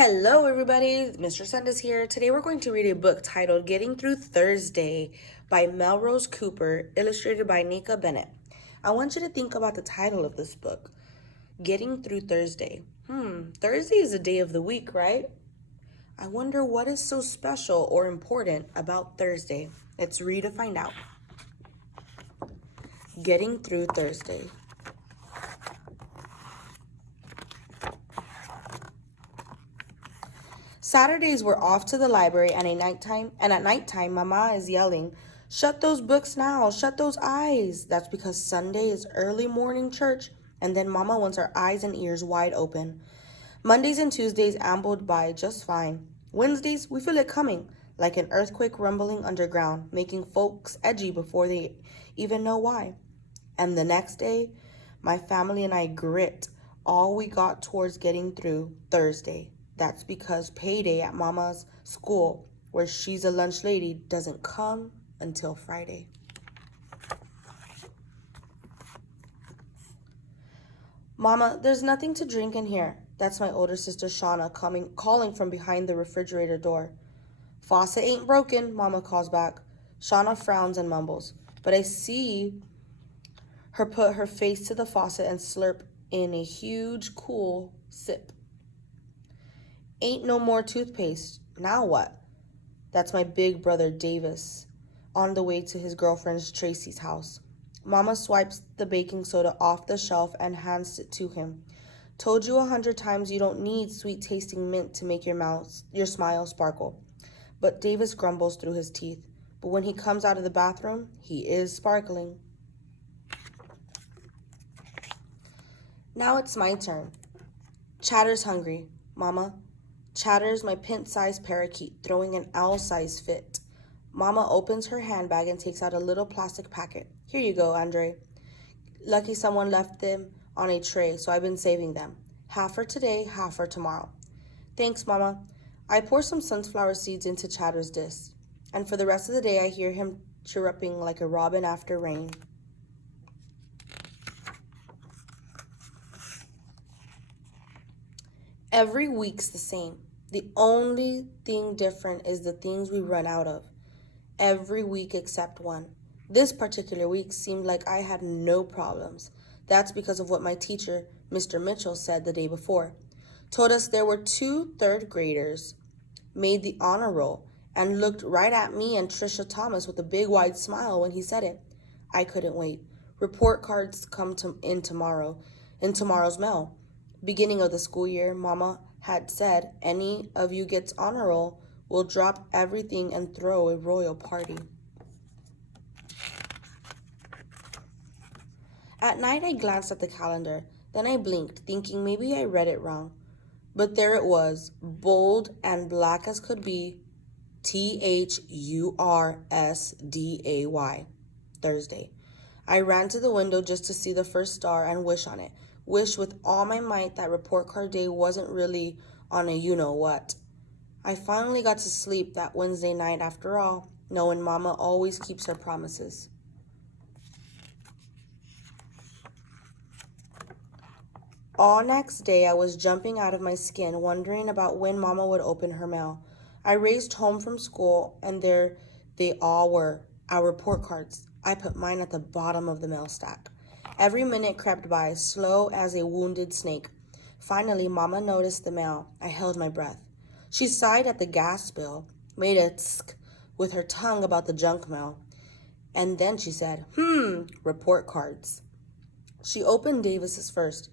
Hello, everybody. Mr. Sanders here. Today we're going to read a book titled Getting Through Thursday by Melrose Cooper, illustrated by Nika Bennett. I want you to think about the title of this book, Getting Through Thursday. Thursday is a day of the week, right? I wonder what is so special or important about Thursday. Let's read to find out. Getting Through Thursday. Saturdays we're off to the library and at nighttime Mama is yelling, "Shut those books now, shut those eyes." That's because Sunday is early morning church and then Mama wants our eyes and ears wide open. Mondays and Tuesdays ambled by just fine. Wednesdays we feel it coming, like an earthquake rumbling underground, making folks edgy before they even know why. And the next day, my family and I grit all we got towards getting through Thursday. That's because payday at Mama's school, where she's a lunch lady, doesn't come until Friday. Mama, there's nothing to drink in here. That's my older sister Shauna calling from behind the refrigerator door. Faucet ain't broken, Mama calls back. Shauna frowns and mumbles, but I see her put her face to the faucet and slurp in a huge, cool sip. Ain't no more toothpaste. Now what? That's my big brother Davis, on the way to his girlfriend Tracy's house. Mama swipes the baking soda off the shelf and hands it to him. Told you 100 times you don't need sweet tasting mint to make your smile sparkle. But Davis grumbles through his teeth. But when he comes out of the bathroom, he is sparkling. Now it's my turn. Chatter's hungry. Mama, Chatter's my pint-sized parakeet, throwing an owl-sized fit. Mama opens her handbag and takes out a little plastic packet. Here you go, Andre. Lucky someone left them on a tray, so I've been saving them. Half for today, half for tomorrow. Thanks, Mama. I pour some sunflower seeds into Chatter's dish, and for the rest of the day I hear him chirruping like a robin after rain. Every week's the same. The only thing different is the things we run out of. Every week except one. This particular week seemed like I had no problems. That's because of what my teacher, Mr. Mitchell, said the day before. Told us there were 2 third graders, made the honor roll, and looked right at me and Trisha Thomas with a big wide smile when he said it. I couldn't wait. Report cards come in tomorrow's mail. Beginning of the school year, Mama had said, any of you gets honor roll, we'll drop everything and throw a royal party. At night, I glanced at the calendar. Then I blinked, thinking maybe I read it wrong. But there it was, bold and black as could be, Thursday, Thursday. I ran to the window just to see the first star and wish on it. Wish with all my might that report card day wasn't really on a you-know-what. I finally got to sleep that Wednesday night after all, knowing Mama always keeps her promises. All next day, I was jumping out of my skin, wondering about when Mama would open her mail. I raced home from school, and there they all were, our report cards. I put mine at the bottom of the mail stack. Every minute crept by, slow as a wounded snake. Finally, Mama noticed the mail. I held my breath. She sighed at the gas bill, made a tsk with her tongue about the junk mail. And then she said, report cards. She opened Davis's first.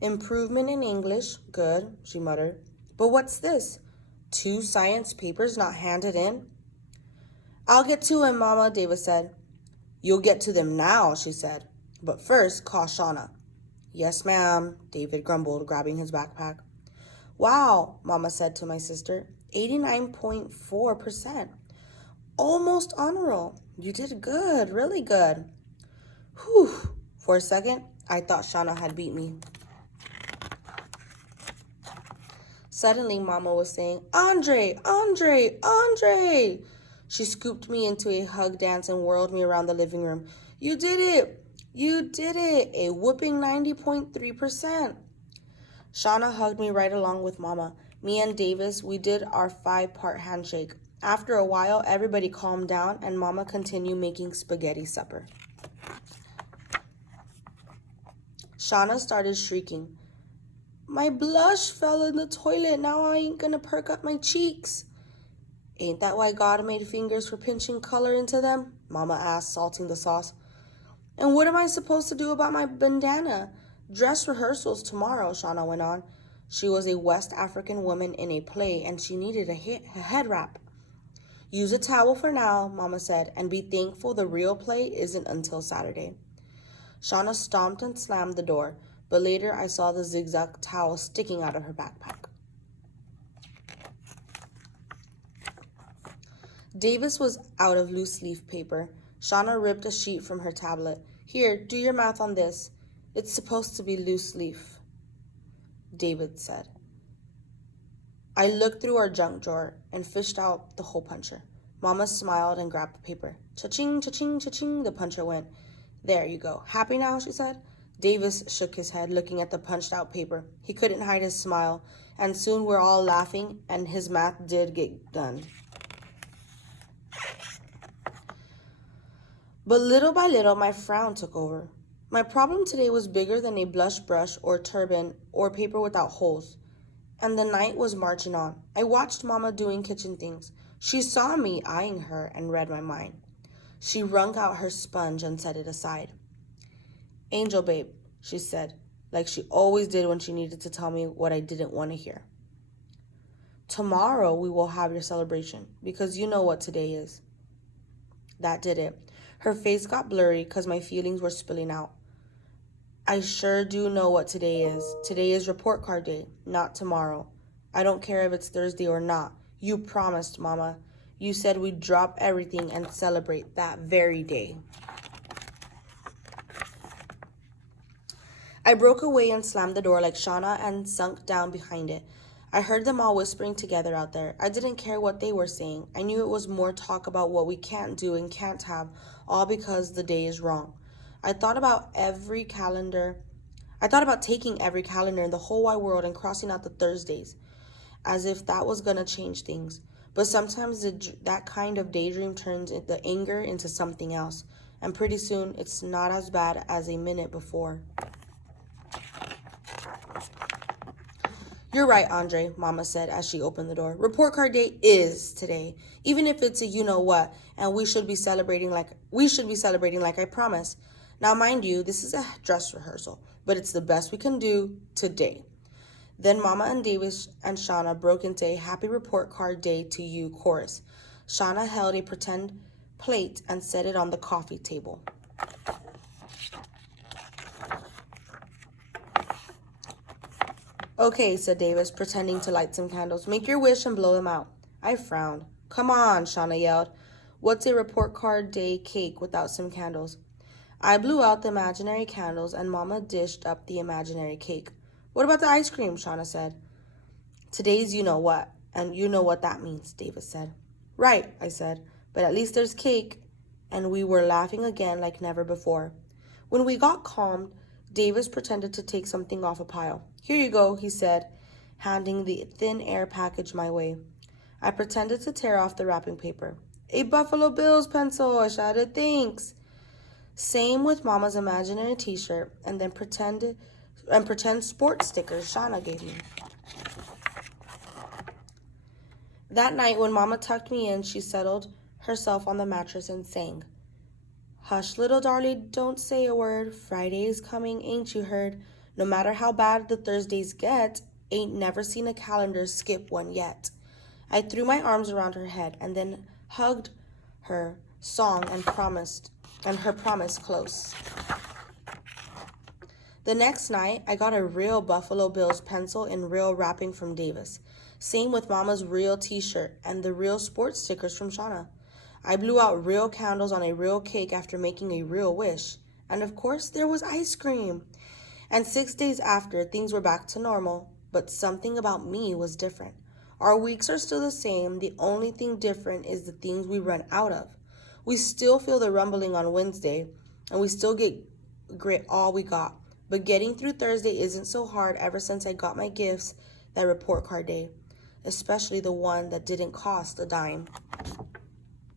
Improvement in English, good, she muttered. But what's this? 2 science papers not handed in? I'll get to him, Mama, Davis said. You'll get to them now, she said. But first, call Shauna. Yes, ma'am, David grumbled, grabbing his backpack. Wow, Mama said to my sister. 89.4%. Almost honor roll. You did good, really good. Whew. For a second, I thought Shauna had beat me. Suddenly, Mama was saying, Andre, Andre, Andre. She scooped me into a hug dance and whirled me around the living room. You did it. You did it. A whooping 90.3%. Shauna hugged me right along with Mama. Me and Davis, we did our 5-part handshake. After a while, everybody calmed down and Mama continued making spaghetti supper. Shauna started shrieking. My blush fell in the toilet. Now I ain't gonna perk up my cheeks. Ain't that why God made fingers for pinching color into them? Mama asked, salting the sauce. And what am I supposed to do about my bandana? Dress rehearsals tomorrow, Shauna went on. She was a West African woman in a play and she needed a head wrap. Use a towel for now, Mama said, and be thankful the real play isn't until Saturday. Shauna stomped and slammed the door, but later I saw the zigzag towel sticking out of her backpack. Davis was out of loose leaf paper. Shauna ripped a sheet from her tablet. Here, do your math on this. It's supposed to be loose leaf, David said. I looked through our junk drawer and fished out the hole puncher. Mama smiled and grabbed the paper. Cha-ching, cha-ching, cha-ching, the puncher went. There you go. Happy now, she said. Davis shook his head, looking at the punched out paper. He couldn't hide his smile, and soon we're all laughing, and his math did get done. But little by little, my frown took over. My problem today was bigger than a blush brush or turban or paper without holes. And the night was marching on. I watched Mama doing kitchen things. She saw me eyeing her and read my mind. She wrung out her sponge and set it aside. Angel babe, she said, like she always did when she needed to tell me what I didn't want to hear. Tomorrow we will have your celebration because you know what today is. That did it. Her face got blurry because my feelings were spilling out. I sure do know what today is. Today is report card day, not tomorrow. I don't care if it's Thursday or not. You promised, Mama. You said we'd drop everything and celebrate that very day. I broke away and slammed the door like Shauna and sunk down behind it. I heard them all whispering together out there. I didn't care what they were saying. I knew it was more talk about what we can't do and can't have, all because the day is wrong. I thought about taking every calendar in the whole wide world and crossing out the Thursdays, as if that was going to change things. But sometimes that kind of daydream turns the anger into something else, and pretty soon it's not as bad as a minute before. You're right, Andre, Mama said as she opened the door. Report card day is today, even if it's a you-know-what, and we should be celebrating like I promised. Now, mind you, this is a dress rehearsal, but it's the best we can do today. Then Mama and Davis and Shauna broke into a happy report card day to you chorus. Shauna held a pretend plate and set it on the coffee table. Okay, said Davis, pretending to light some candles. Make your wish and blow them out. I frowned. Come on, Shauna yelled. What's a report card day cake without some candles? I blew out the imaginary candles and Mama dished up the imaginary cake. What about the ice cream? Shauna said. Today's you know what, and you know what that means, Davis said. Right, I said, but at least there's cake. And we were laughing again like never before. When we got calmed, Davis pretended to take something off a pile. Here you go, he said, handing the thin air package my way. I pretended to tear off the wrapping paper. A Buffalo Bills pencil, I shouted, thanks. Same with Mama's imaginary t-shirt and then pretend sports stickers Shauna gave me. That night when Mama tucked me in, she settled herself on the mattress and sang. Hush, little darling, don't say a word. Friday is coming, ain't you heard? No matter how bad the Thursdays get, ain't never seen a calendar skip one yet. I threw my arms around her head and then hugged her song and her promise close. The next night, I got a real Buffalo Bills pencil in real wrapping from Davis. Same with Mama's real t-shirt and the real sports stickers from Shauna. I blew out real candles on a real cake after making a real wish. And of course, there was ice cream. And 6 days after, things were back to normal. But something about me was different. Our weeks are still the same. The only thing different is the things we run out of. We still feel the rumbling on Wednesday, and we still get grit all we got. But getting through Thursday isn't so hard ever since I got my gifts that report card day. especially the one that didn't cost a dime.